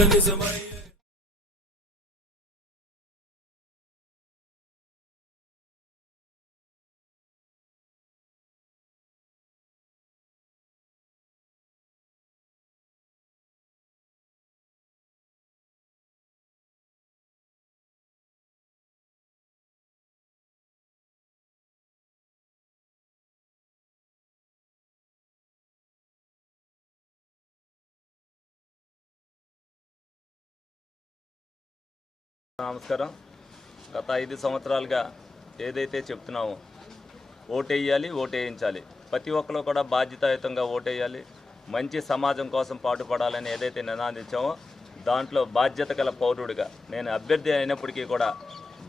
Modernism. నమస్కారం. గత ఐదు సంవత్సరాలుగా ఏదైతే చెప్తున్నామో ఓటేయాలి ఓటేయించాలి. ప్రతి ఒక్కరు కూడా బాధ్యతాయుతంగా ఓటేయాలి. మంచి సమాజం కోసం పాటుపడాలని ఏదైతే నినాదించామో దాంట్లో బాధ్యత గల పౌరుడిగా నేను అభ్యర్థి అయినప్పటికీ కూడా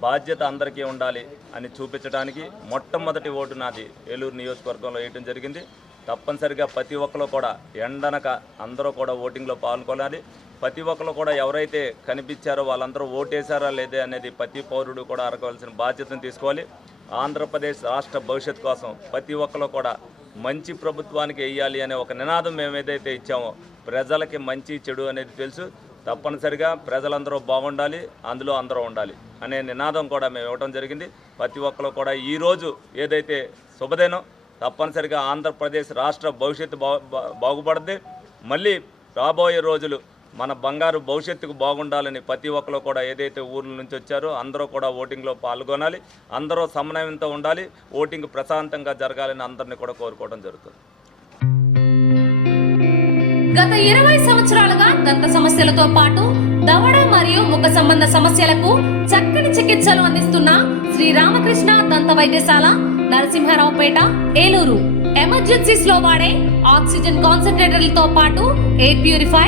బాధ్యత అందరికీ ఉండాలి అని చూపించడానికి మొట్టమొదటి ఓటు నాది ఏలూరు నియోజకవర్గంలో వేయటం జరిగింది. తప్పనిసరిగా ప్రతి ఒక్కరు కూడా ఎండనక అందరూ కూడా ఓటింగ్లో పాల్గొనాలి. ప్రతి ఒక్కరు కూడా ఎవరైతే కనిపించారో వాళ్ళందరూ ఓటేశారా లేదే అనేది ప్రతి పౌరుడు కూడా అరగవలసిన బాధ్యతను తీసుకోవాలి. ఆంధ్రప్రదేశ్ రాష్ట్ర భవిష్యత్తు కోసం ప్రతి ఒక్కరు కూడా మంచి ప్రభుత్వానికి వేయాలి అనే ఒక నినాదం మేము ఏదైతే ఇచ్చామో ప్రజలకి మంచి చెడు అనేది తెలుసు. తప్పనిసరిగా ప్రజలందరూ బాగుండాలి అందులో అందరూ ఉండాలి అనే నినాదం కూడా మేము ఇవ్వడం జరిగింది. ప్రతి ఒక్కరు కూడా ఈరోజు ఏదైతే శుభదినం తప్పనిసరిగా ఆంధ్రప్రదేశ్ రాష్ట్ర భవిష్యత్తు బాగుపడుతుంది బా- మళ్ళీ రాబోయే రోజులు మన బంగారు భవిష్యత్తుకు బాగుండాలని ప్రతి ఒక్కరు కూడా ఏదైతే ఊర్ల నుంచి వచ్చారో అందరూ కూడా ఓటింగ్లో పాల్గొనాలి. అందరూ సమన్వయంతో ఉండాలి. ఓటింగ్ ప్రశాంతంగా జరగాలని అందరినీ కూడా కోరుకోవడం జరుగుతుంది. గత ఇరవై సంవత్సరాలుగా దంత సమస్యలతో పాటు దవడ మరియు ముఖ సంబంధ సమస్యలకు చక్కని చికిత్సలు అందిస్తున్న శ్రీ రామకృష్ణ దంత వైద్యశాల నరసింహారావుపేట ఏలూరు. ఎమర్జెన్సీస్లో వాడే ఆక్సిజన్ కాన్సన్ట్రేటర్లతో పాటు air purify